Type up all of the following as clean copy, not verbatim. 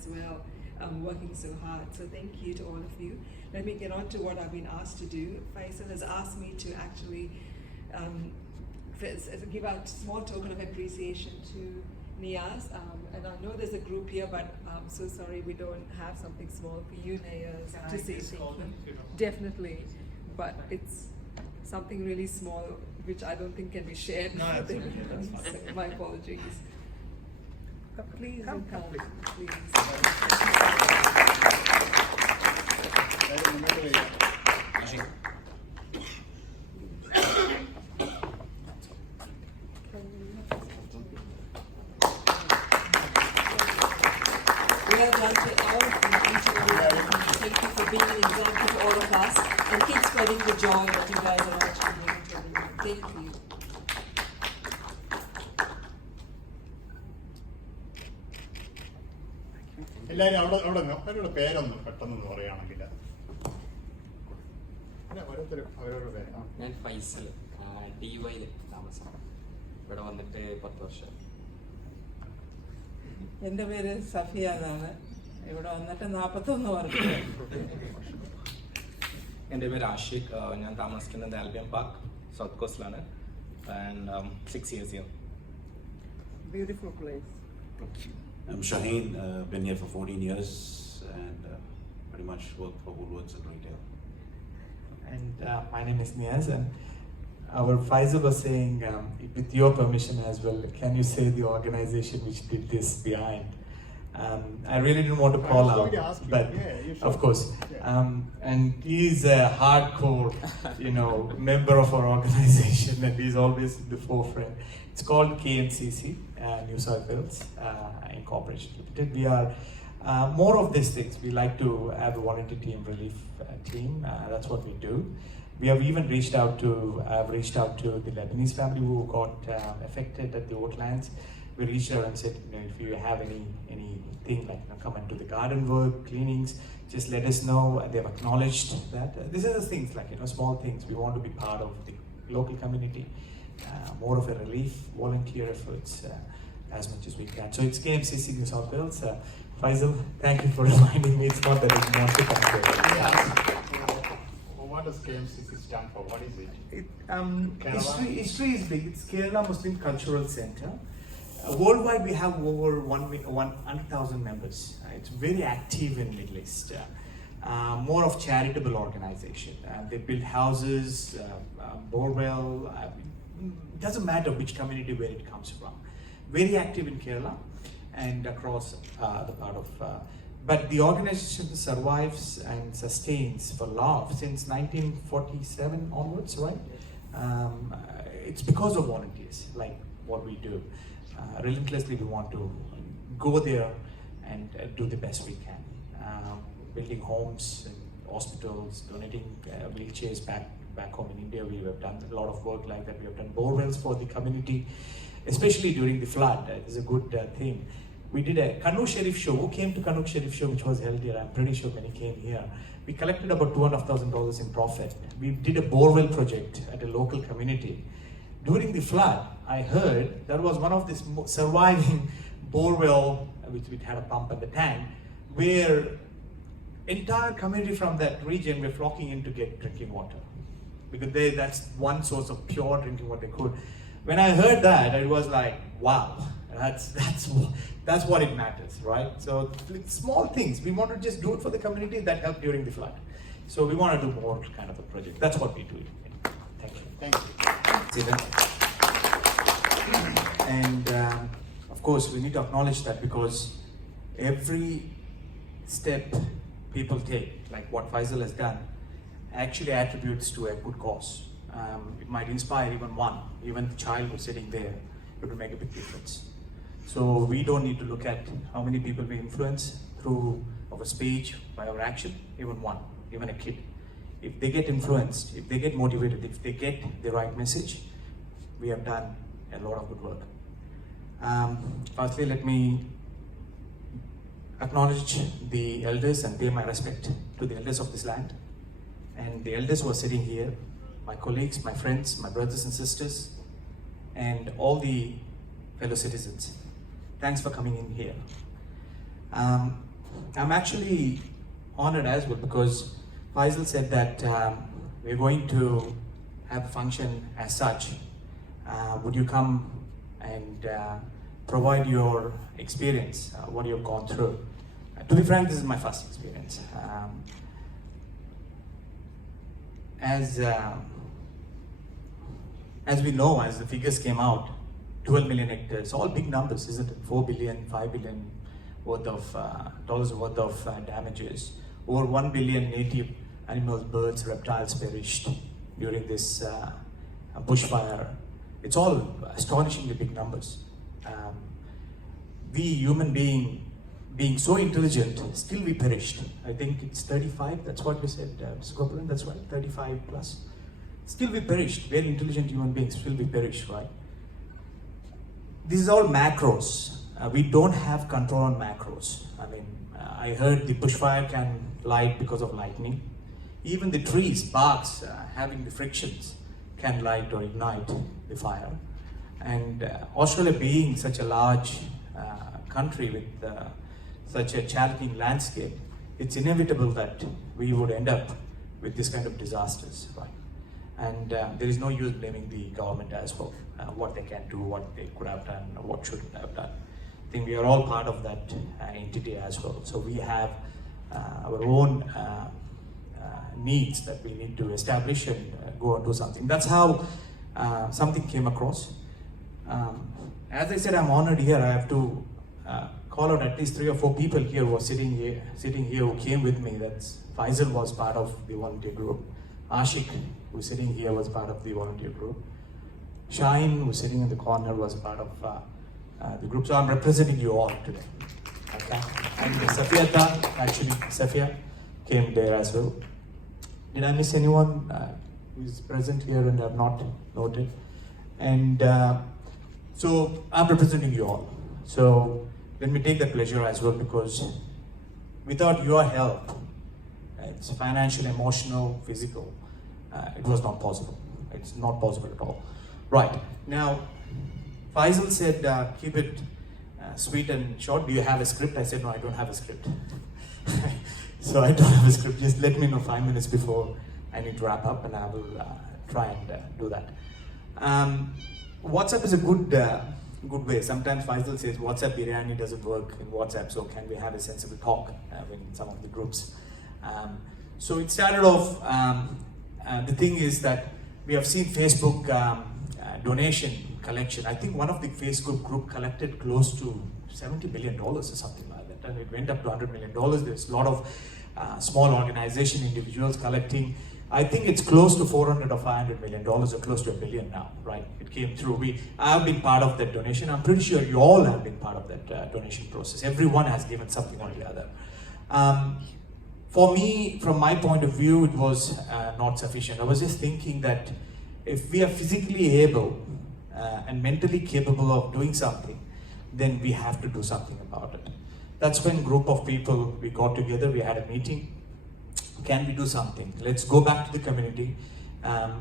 as well, working so hard. So thank you to all of you. Let me get on to what I've been asked to do. Faisal has asked me to actually give out a small token of appreciation to Niyaz, and I know there's a group here, but I'm so sorry we don't have something small for you, Niyaz, to say thank you. Definitely, but it's something really small which I don't think can be shared. No, that's okay, that's fine. So my apologies. Please come, please. We are done to all of you, each and every one of you. Thank you for being an example to all of us and keep spreading the joy that you guys are actually bringing to everyone. Thank you. എല്ലാവരും അവരുടെ പേരൊന്നും പെട്ടെന്ന് പറയുകയാണെങ്കിൽ ഓരോരുത്തരും അവരവരുടെ പേര്. ഞാൻ Faisal, DY താമസം. ഇവിടെ വന്നിട്ട് 10 വർഷം. എൻ്റെ പേര് സഫിയ എന്നാണ്. ഇവിടെ വന്നിട്ട് 41 വർഷം. എൻ്റെ പേര് ആഷിഖ്. ഞാൻ താമസിക്കുന്നത് ആൽബിയം പാർക്ക്, സൗത്ത് കോസ്റ്റിലാണ്. And 6 years here. Beautiful place. I'm Shaheen, been here for 14 years and pretty much worked for Woolworths and retail. And my name is Niyaz, and our Faisal was saying, with your permission as well, can you say the organization which did this behind? I really didn't want to call out, but of course, and he's a hardcore, member of our organization, and he's always in the forefront. It's called KMCC, New South Wales Incorporation Limited. We are more of these things. We like to have a volunteer team, relief team. That's what we do. We have even reached out to the Lebanese family who got affected at the Oatlands. We reached out and said, if you have anything like come and do the garden work, cleanings, just let us know. And they've acknowledged that. These are the things like small things. We want to be part of the local community, more of a relief volunteer efforts as much as we can. So it's KMCC New South Wales. Faisal, thank you for reminding me. It's not that it's not to come here. What does KMCC stand for? What is it? History is big. It's Kerala Muslim Cultural Center. Worldwide, we have over 100,000 members. It's very active in Middle East. More of charitable organization. They build houses, borewell. It doesn't matter which community where it comes from. Very active in Kerala and across the part of. But the organization survives and sustains for long since 1947 onwards, right? It's because of volunteers, like what we do. Relentlessly, we want to go there and do the best we can. Building homes and hospitals, donating wheelchairs back home in India. We have done a lot of work like that. We have done borewells for the community, especially during the flood. It's a good thing. We did a Cannoth Sharif show. Who came to Cannoth Sharif show, which was held here? I'm pretty sure many came here. We collected about $2,500 in profit. We did a borewell project at a local community. During the flood, I heard that was one of the surviving borewell, which had a pump and the tank, where entire community from that region were flocking in to get drinking water. Because that's one source of pure drinking water they could. When I heard that, it was like, wow, that's what it matters, right? So small things. We want to just do it for the community that helped during the flood. So we want to do more kind of a project. That's what we do. Thank you. Thank you. And of course, we need to acknowledge that because every step people take, like what Faisal has done, actually attributes to a good cause. It might inspire even the child who's sitting there. It will make a big difference. So we don't need to look at how many people we influence through our speech, by our action, even a kid. If they get influenced, if they get motivated, if they get the right message, we have done a lot of good work. Firstly, let me acknowledge the elders and pay my respect to the elders of this land. And the elders who are sitting here, my colleagues, my friends, my brothers and sisters, and all the fellow citizens. Thanks for coming in here. I'm actually honored as well because Faisal said that we're going to have a function as such. Would you come and provide your experience, what you've gone through? To be frank, this is my first experience. As we know, as the figures came out, 12 million hectares, all big numbers, isn't it? 4 billion, 5 billion dollars worth of damages. Over 1 billion native animals, birds, reptiles perished during this bushfire. It's all astonishingly big numbers. We human being so intelligent, still we perished. I think it's 35, that's what we said, Mr. Gopalan, that's right, 35 plus. Still we perished, very intelligent human beings, still we perished, right? This is all macros. We don't have control on macros. I mean, I heard the bushfire can light because of lightning. Even the trees, barks, having the frictions can light or ignite the fire. And Australia being such a large country with such a challenging landscape, it's inevitable that we would end up with this kind of disasters, right? And there is no use blaming the government as well, what they can do, what they could have done, or what shouldn't have done. I think we are all part of that entity as well. So we have our own needs that we need to establish and go and do something. That's how something came across. As I said, I'm honored here. I have to call out at least 3 or 4 people here who are sitting here who came with me. That's Faisal was part of the volunteer group. Ashik, who's sitting here, was part of the volunteer group. Shaheen, who's sitting in the corner, was part of the group. So I'm representing you all today. Okay. And Safiyata, actually, Safia came there as well. Did I miss anyone who is present here and have not noted? And so I'm representing you all. So let me take that pleasure as well, because without your help, it's financial, emotional, physical, it was not possible. It's not possible at all. Right, now, Faisal said, keep it sweet and short. Do you have a script? I said, no, I don't have a script. So I don't have a script. Just let me know 5 minutes before I need to wrap up, and I will try and do that. WhatsApp is a good way. Sometimes Faisal says WhatsApp biryani doesn't work in WhatsApp, so can we have a sensible talk in some of the groups? So it started off, the thing is that we have seen Facebook donation collection. I think one of the Facebook group collected close to $70 million or something like that, and it went up to $100 million. There's a lot of small organization, individuals collecting. I think it's close to $400 or $500 million, or close to $1 billion now, right? It came through. I've been part of that donation. I'm pretty sure you all have been part of that donation process. Everyone has given something or the other. For me, from my point of view, it was not sufficient. I was just thinking that if we are physically able and mentally capable of doing something, then we have to do something about it. That's when a group of people, we got together, we had a meeting. Can we do something? Let's go back to the community,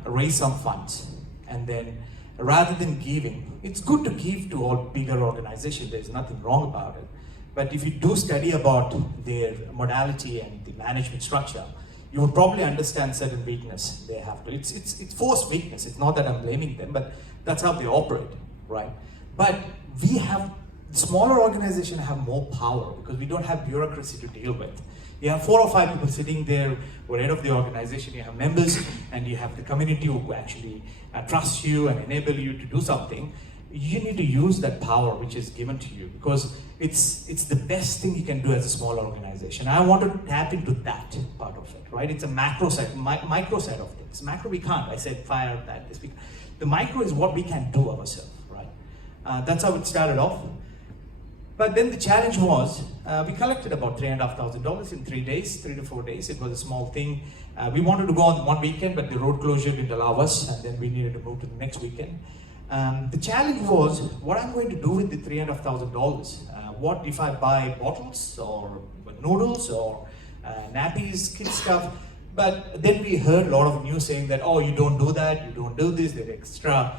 raise some funds, and then rather than giving, it's good to give to all bigger organizations, there's nothing wrong about it. But if you do study about their modality and the management structure, you will probably understand certain weakness they have to. It's forced weakness. It's not that I'm blaming them, but that's how they operate, right? But we have, smaller organizations have more power because we don't have bureaucracy to deal with. You have 4 or 5 people sitting there who are head of the organization. You have members, and you have the community who actually trust you and enable you to do something. You need to use that power which is given to you, because it's the best thing you can do as a small organization. I want to tap into that part of it, right? It's a macro side, micro side of things. Macro we can't. I said fire that this week. The micro is what we can do ourselves, right? That's how it started off. But then the challenge was, we collected about $3,500 in 3 days, 3 to 4 days. It was a small thing. We wanted to go on one weekend, but the road closure didn't allow us, and then we needed to move to the next weekend. The challenge was, what I'm going to do with the $3,500? What if I buy bottles or noodles or nappies, kid stuff? But then we heard a lot of news saying that, oh, you don't do that, you don't do this, there's extra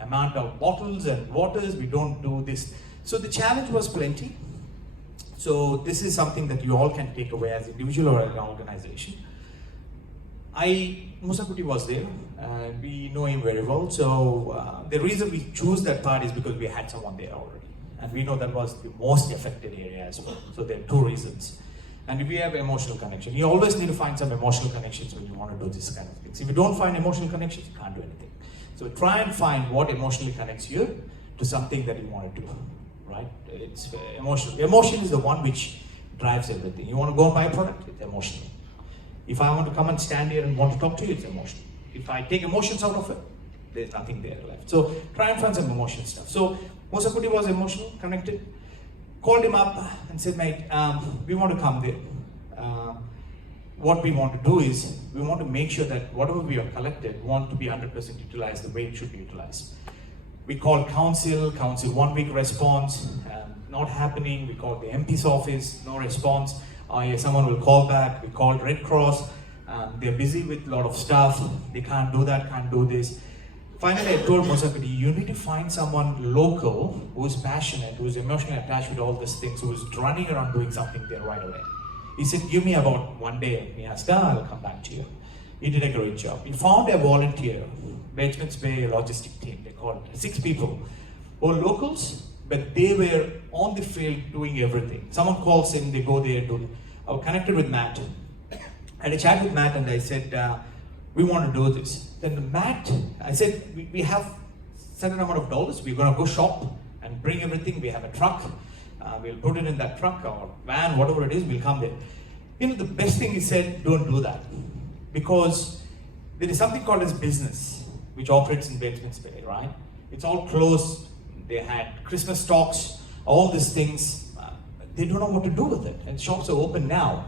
amount of bottles and waters, we don't do this. So the challenge was plenty. So this is something that you all can take away as individual or as an organization. Musakuti was there, we know him very well. So the reason we choose that part is because we had someone there already. And we know that was the most affected area as well. So there are two reasons. And we have emotional connection. You always need to find some emotional connections when you want to do this kind of things. If you don't find emotional connections, you can't do anything. So try and find what emotionally connects you to something that you want to do, right? It's emotional. Emotion is the one which drives everything. You want to go and buy a product, it's emotional. If I want to come and stand here and want to talk to you, it's emotional. If I take emotions out of it, there's nothing there left. So try and find some emotional stuff. So Musakuti was emotional, connected. Called him up and said, mate, we want to come there. What we want to do is, we want to make sure that whatever we have collected want to be 100% utilized the way it should be utilized. We called council 1 week response, not happening. We called the MP's office, no response. Someone will call back. We called Red Cross. They're busy with a lot of stuff. They can't do that, can't do this. Finally, I told Musakuti, you need to find someone local who's passionate, who's emotionally attached with all these things, who's running around doing something there right away. He said, give me about 1 day, Niyaz, I'll come back to you. He did a great job. He found a volunteer, Batements Bay logistic team, they called 6 people, all locals, but they were on the field doing everything. Someone calls in, they go there, I was connected with Matt. I had a chat with Matt and I said, we want to do this. Then Matt, I said, we have certain amount of dollars, we're going to go shop and bring everything. We have a truck, we'll put it in that truck or van, whatever it is, we'll come there. You know, the best thing he said, don't do that. Because there is something called as business, which operates in Batements Bay, right? It's all closed. They had Christmas stocks, all these things. They don't know what to do with it. And shops are open now,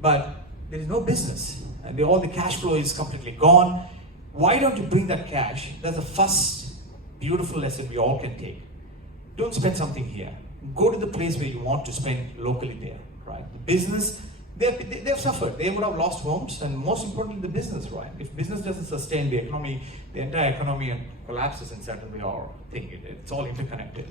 but there is no business. And all the cash flow is completely gone. Why don't you bring that cash? That's the first beautiful lesson we all can take. Don't spend something here. Go to the place where you want to spend locally there, right? The business, they've suffered. They would have lost homes, and most importantly, the business, right? If business doesn't sustain the economy, the entire economy collapses in certain way or thing. It's all interconnected.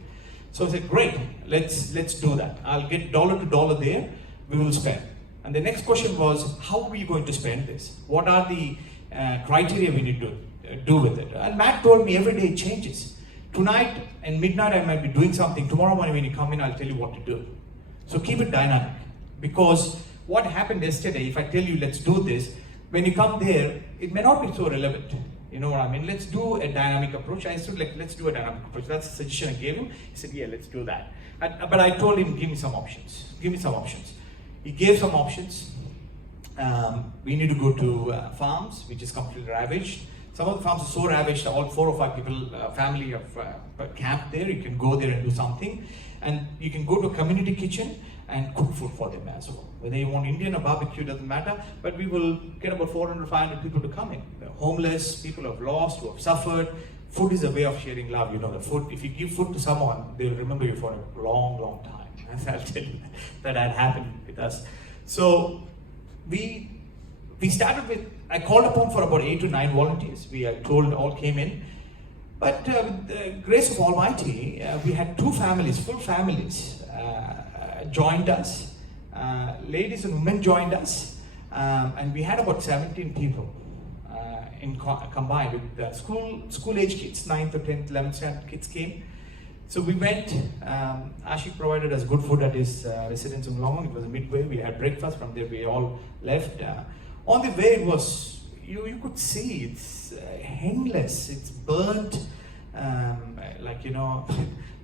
So I said, great, let's do that. I'll get dollar to dollar there, we will spend. And the next question was, how are we going to spend this? What are the criteria we need to do with it? And Matt told me every day it changes. Tonight and midnight I might be doing something. Tomorrow morning when you come in, I'll tell you what to do. So keep it dynamic. Because what happened yesterday, if I tell you let's do this, when you come there, it may not be so relevant. You know what I mean? Let's do a dynamic approach. I said, let's do a dynamic approach. That's the suggestion I gave him. He said, yeah, let's do that. But I told him, give me some options. Give me some options. He gave some options. We need to go to farms, which is completely ravaged. Some of the farms are so ravaged, all 4 or 5 people, family of camp there. You can go there and do something. And you can go to a community kitchen and cook food for them as well. Whether you want Indian or barbecue, doesn't matter, but we will get about 400, 500 people to come in. They're homeless, people who have lost, who have suffered. Food is a way of sharing love, you know, the food. If you give food to someone, they'll remember you for a long, long time. I'll tell you that had happened with us. So we started with, I called upon for about 8 to 9 volunteers. We are told all came in. But with the grace of Almighty, we had 2 families, full families, joined us. Ladies and women joined us. And we had about 17 people combined with the school age kids, 9th to 10th, 11th standard kids came. So we went, Ashik provided us good food at his residence in Long. It was a midway, we had breakfast, from there we all left. On the way it was, you could see, it's endless, it's burnt, like, you know,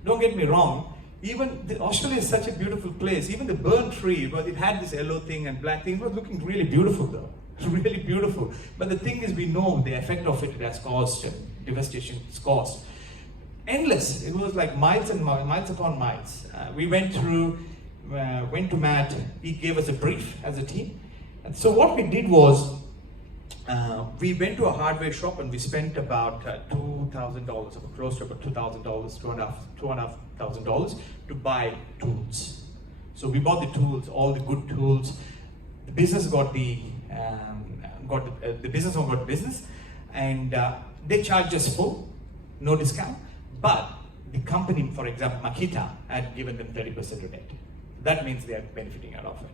don't get me wrong, even Australia is such a beautiful place, even the burnt tree, but it had this yellow thing and black thing, it was looking really beautiful though, really beautiful. But the thing is, we know the effect of it has caused, devastation it's caused. Endless, it was like miles and miles upon miles. We went to Matt, he gave us a brief as a team. And so what we did was, we went to a hardware shop and we spent about $2,000, or close to about $2,000, $2,500 to buy tools. So we bought the tools, all the good tools. The business got the business owner got business, and they charged us full, no discount. But the company, for example, Makita, had given them 30% rebate. that means they are benefiting out of it.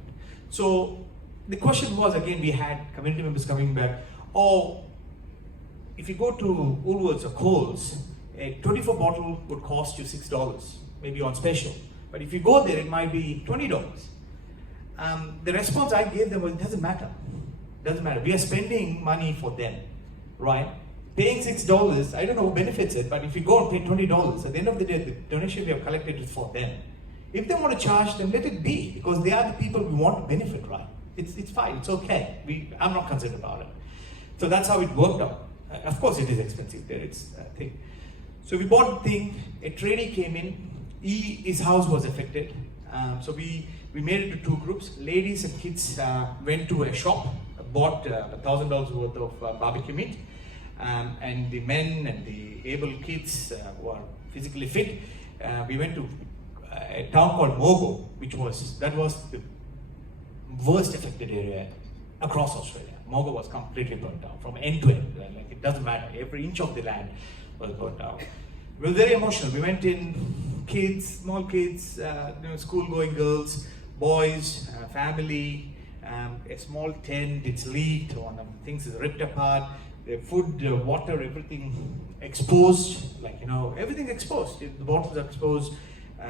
So the question was, again, we had community members coming back, oh, if you go to Woolworths or Coles, a 24 bottle would cost you $6, maybe on special. But if you go there, it might be $20. The response I gave them was, it doesn't matter. Doesn't matter. We are spending money for them, right? Paying $6, I don't know who benefits it, but if you go and pay $20, at the end of the day, the donation we have collected is for them. If they want to charge them, let it be, because they are the people we want to benefit, right? It's fine, it's okay. I'm not concerned about it. So that's how it worked out. Of course, it is expensive there, it's a thing. So we bought the thing, a trainee came in, his house was affected. So we made it to two groups. Ladies and kids went to a shop, bought $1,000 worth of barbecue meat. And the men and the able kids who are physically fit, we went to a town called Mogo, that was the worst affected area across Australia. Mogo was completely burnt down from end to end. Like, it doesn't matter, every inch of the land was burnt down. We were very emotional. We went in, kids, small kids, school-going girls, boys, family, a small tent, it's leaked, things is ripped apart. The food, water, everything exposed, everything exposed. The bottles are exposed.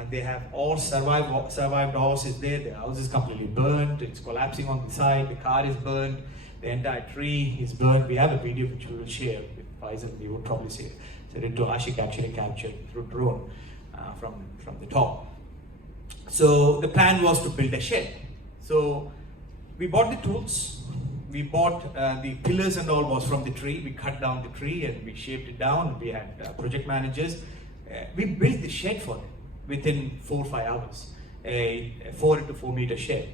They have all survived houses there. The house is completely burnt. It's collapsing on the side. The car is burnt. The entire tree is burnt. We have a video which we will share with Faisal. We would probably say it to Ashik actually captured through drone from the top. So the plan was to build a shed. So we bought the tools. We bought the pillars and all was from the tree. We cut down the tree and we shaped it down. We had project managers. We built the shed for them within 4 or 5 hours, a 4 into 4 meter shed,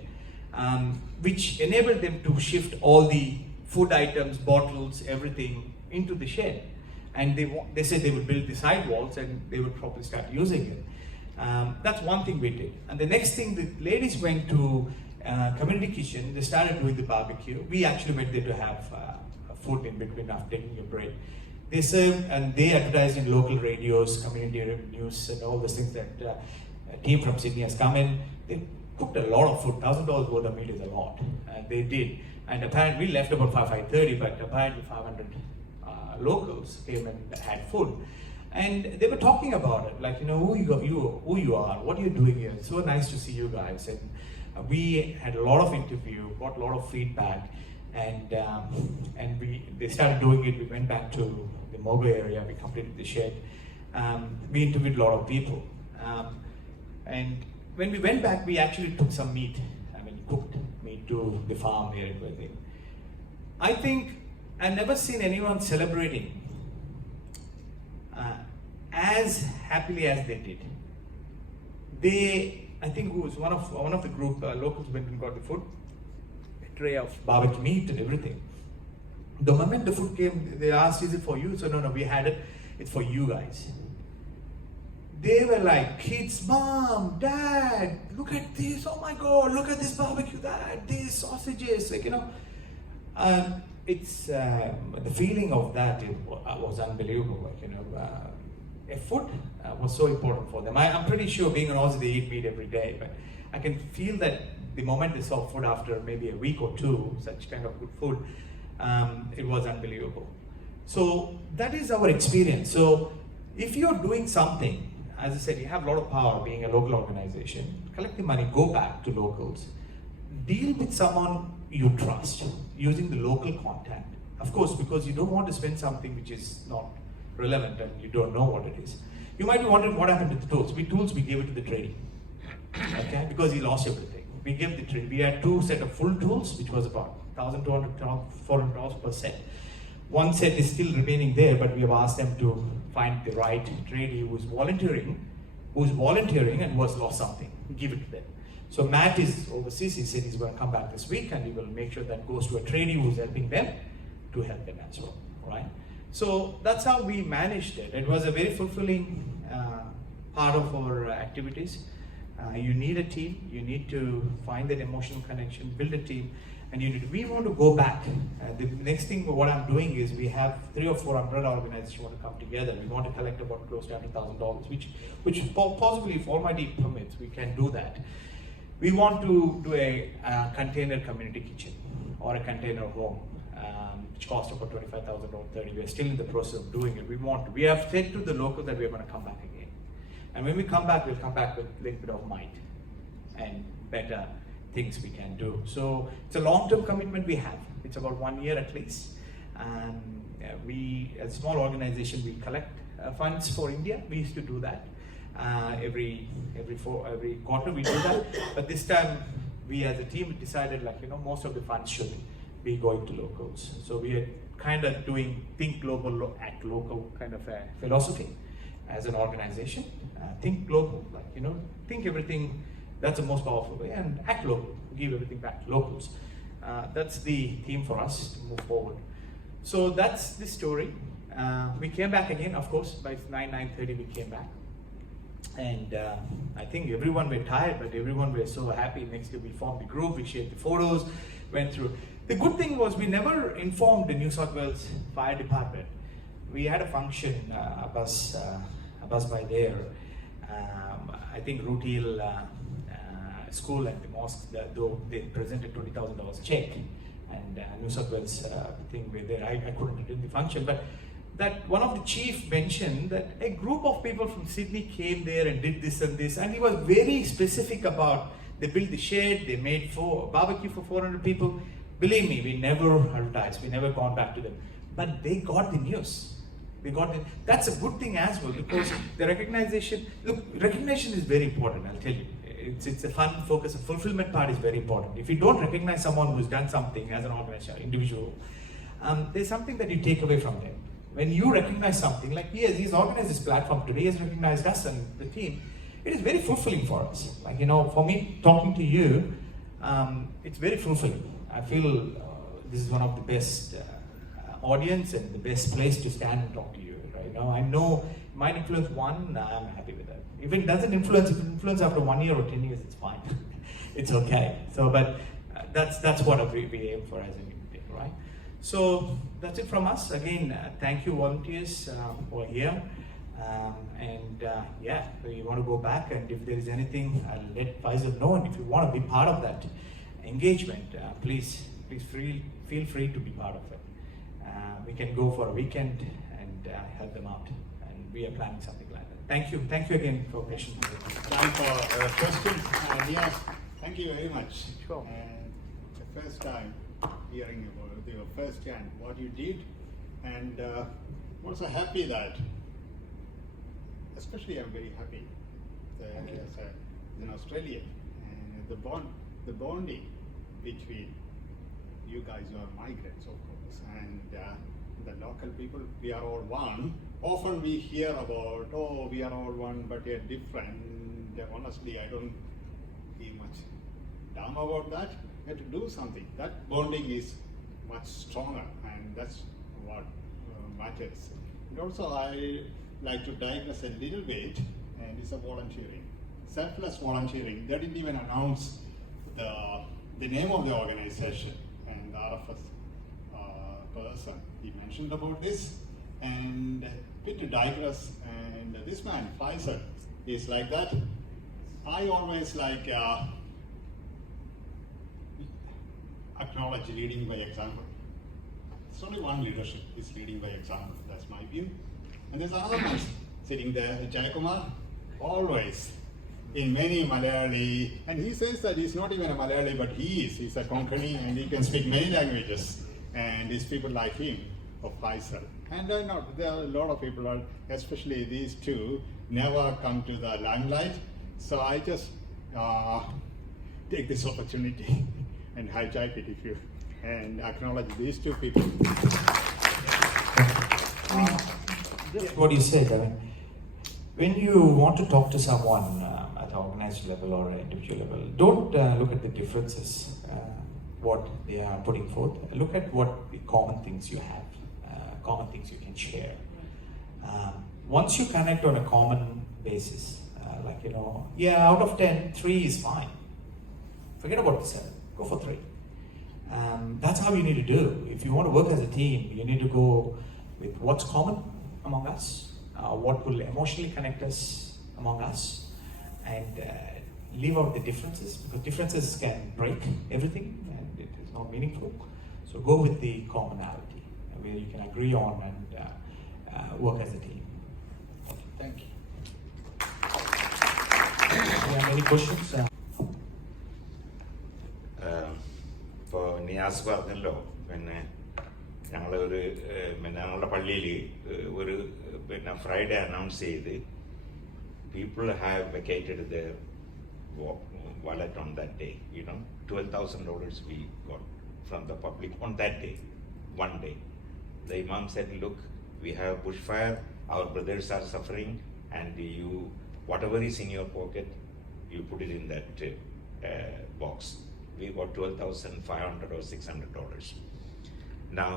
which enabled them to shift all the food items, bottles, everything into the shed. And they said they would build the side walls and they would probably start using it. That's one thing we did. And the next thing, the ladies went to community kitchen. They started doing the barbecue. We actually went there to have food in between after taking a break. They served and they advertised in local radios, community news, and all those things that a team from Sydney has come in. They cooked a lot of food. $1,000 worth of meat is a lot. And they did. And apparently we left about 5:30, but apparently 500 locals came and had food. And they were talking about it, like, who you are, what are you doing here? It's so nice to see you guys. And we had a lot of interview, got a lot of feedback, and they started doing it. We went back to the Mogo area, we completed the shed. We interviewed a lot of people. And when we went back, we actually took some meat, cooked meat to the farm here and everything. I think I've never seen anyone celebrating as happily as they did. I think it was one of the group locals went and got the food, a tray of barbecue meat and everything. The moment the food came, they asked, "Is it for you?" So no, we had it. It's for you guys. They were like, kids, mom, dad, look at this. Oh my God, look at this barbecue, dad, these sausages. It's the feeling of that was unbelievable. A food was so important for them. I'm pretty sure being an Aussie, they eat meat every day, but I can feel that the moment they saw food after maybe a week or two, such kind of good food, it was unbelievable. So that is our experience. So if you're doing something, as I said, you have a lot of power being a local organization, collect the money, go back to locals, deal with someone you trust, using the local contact. Of course, because you don't want to spend something which is not relevant and you don't know what it is. You might be wondering what happened to the tools. We gave it to the trainee, okay? Because he lost everything. We gave the trainee. We had 2 sets of full tools, which was about $1,200 to $400 per set. One set is still remaining there, but we have asked them to find the right trainee who's volunteering and who has lost something. Give it to them. So Matt is overseas. He said he's going to come back this week and he will make sure that goes to a trainee who's helping them to help them as well, right? So that's how we managed it. It was a very fulfilling part of our activities. You need a team. You need to find that emotional connection, build a team, and we want to go back. The next thing what I'm doing is we have 300 or 400 organizations want to come together. We want to collect about close to $100,000, which possibly, if Almighty permits, we can do that. we want to do a container community kitchen or a container home, which costs about 25,000 or 30. We are still in the process of doing it. We have said to the locals that we are going to come back again. And when we come back, we'll come back with a little bit of might and better things we can do. So it's a long-term commitment we have. It's about 1 year at least. We, as a small organization, we collect funds for India. We used to do that. Every quarter we do that. But this time, we as a team decided, like, most of the funds should be going to locals. So we are kind of doing think global, act local kind of a philosophy as an organization. Think global, like, think everything. That's the most powerful way, and act local, give everything back to locals. That's the theme for us to move forward. So that's the story. We came back again, of course, by 9:30 we came back. And I think everyone were tired, but everyone were so happy. Next day we formed the group, we shared the photos, went through. The good thing was we never informed the New South Wales Fire Department. We had a function, a bus by there. I think Root Hill School and the mosque, though they presented $20,000 check, and New South Wales thing were there. I couldn't attend the function, but that one of the chief mentioned that a group of people from Sydney came there and did this and this, and he was very specific about, they built the shed, they made barbecue for 400 people. Believe me, we never advertised, we never gone back to them, but they got the news. That's a good thing as well, because the recognition is very important, I'll tell you. It's a fun focus, a fulfillment part is very important. If you don't recognize someone who's done something as an organization, individual, there's something that you take away from them. When you recognize something, like he's organized this platform today, he has recognized us and the team, it is very fulfilling for us. Like, for me, talking to you, it's very fulfilling. I feel this is one of the best audience and the best place to stand and talk to you. Right? I know it might influence one, I'm happy with that. If it doesn't influence, if it influences after 1 year or 10 years, it's fine. It's okay. So, but that's what we aim for as an individual, right? So that's it from us. Again, thank you volunteers who are here. Yeah, we want to go back, and if there is anything, I'll let Faisal know. And if you want to be part of that engagement, please feel free to be part of it. We can go for a weekend and help them out, and we are planning something like that. Thank you again for patience. Time for questions. Niyaz, thank you very much. Sure. And the first time hearing about your first hand, what you did, and I'm also happy that, especially I'm very happy as an Australian, and the bonding between you guys who are migrants, of course, and the local people, we are all one. Often we hear about, we are all one, but we are different. Honestly, I don't feel much dumb about that. We have to do something. That bonding is much stronger, and that's what matters. And also, I like to digress a little bit, and it's a volunteering. Selfless volunteering. They didn't even announce the name of the organization, and the RFS person, he mentioned about this, and a bit to digress, and this man, Faisal, is like that. I always like acknowledge leading by example. It's only one leadership is leading by example, that's my view. And there's another person sitting there, Jayakumar, always in many Malayali, and he says that he's not even a Malayali, but he's a Konkani, and he can speak many languages, and these people like him, of Faisal. And there are a lot of people, especially these two, never come to the limelight, so I just take this opportunity and hijack it and acknowledge these two people. What you said, I mean, when you want to talk to someone at an organized level or an individual level, don't look at the differences, what they are putting forth. Look at what the common things you have, common things you can share. Once you connect on a common basis, out of 10, 3 is fine. Forget about the 7, go for 3. That's how you need to do. If you want to work as a team, you need to go with what's common among us, what will emotionally connect us among us, and leave out the differences, because differences can break everything and it is not meaningful. So go with the commonality where you can agree on and work as a team. Thank you. Do you have any questions? ഇപ്പോൾ നിയാസ് പറഞ്ഞല്ലോ പിന്നെ ഞങ്ങളൊരു പിന്നെ ഞങ്ങളുടെ പള്ളിയിൽ ഒരു പിന്നെ Friday announce ചെയ്ത് people have vacated their wallet on that day. You know, $12,000 we got from the public on that day, one day. The Imam said, look, we have bushfire, our brothers are suffering, and you, whatever is in your pocket, you put it in that box. We got $12,500 or $600. Now,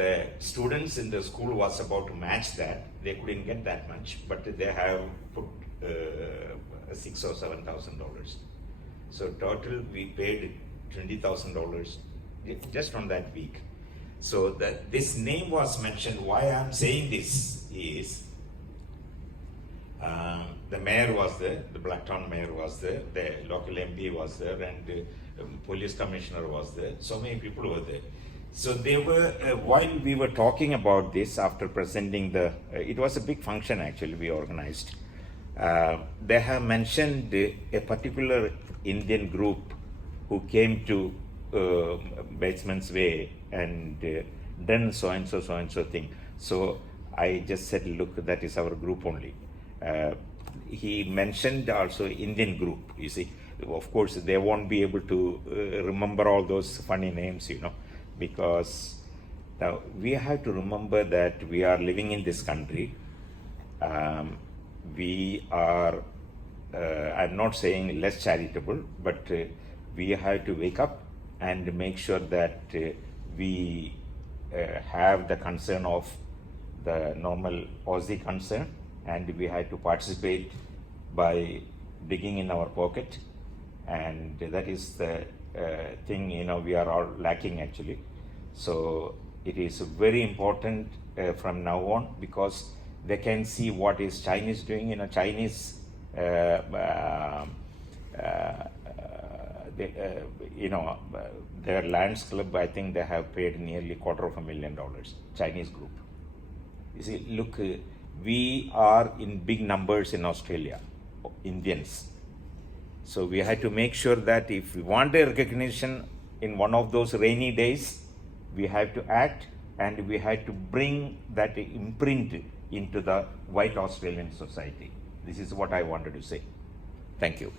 the students in the school was about to match that. They couldn't get that much, but they have put $6,000 or $7,000. So total we paid $20,000 just on that week. So that this name was mentioned. Why I'm saying this is the mayor was there, the Blacktown mayor was there, the local MP was there, and police commissioner was there. So many people were there. So they were, while we were talking about this after presenting the, it was a big function actually we organized. They have mentioned a particular Indian group who came to Basement's Way and done so and so thing. So I just said, look, that is our group only. He mentioned also Indian group, you see. Of course, they won't be able to remember all those funny names, you know, because now we have to remember that we are living in this country. We are, I'm not saying less charitable, but we have to wake up and make sure that we have the concern of the normal Aussie concern, and we have to participate by digging in our pocket, and that is the thing, you know, we are all lacking actually. So it is very important from now on, because they can see what is Chinese doing. You know, Chinese, you know, their Lions Club, I think they have paid nearly $250,000, Chinese group. You see, look, we are in big numbers in Australia, Indians. So we had to make sure that if we want a recognition in one of those rainy days, we have to act, and we had to bring that imprint into the white Australian society. This is what I wanted to say. Thank you.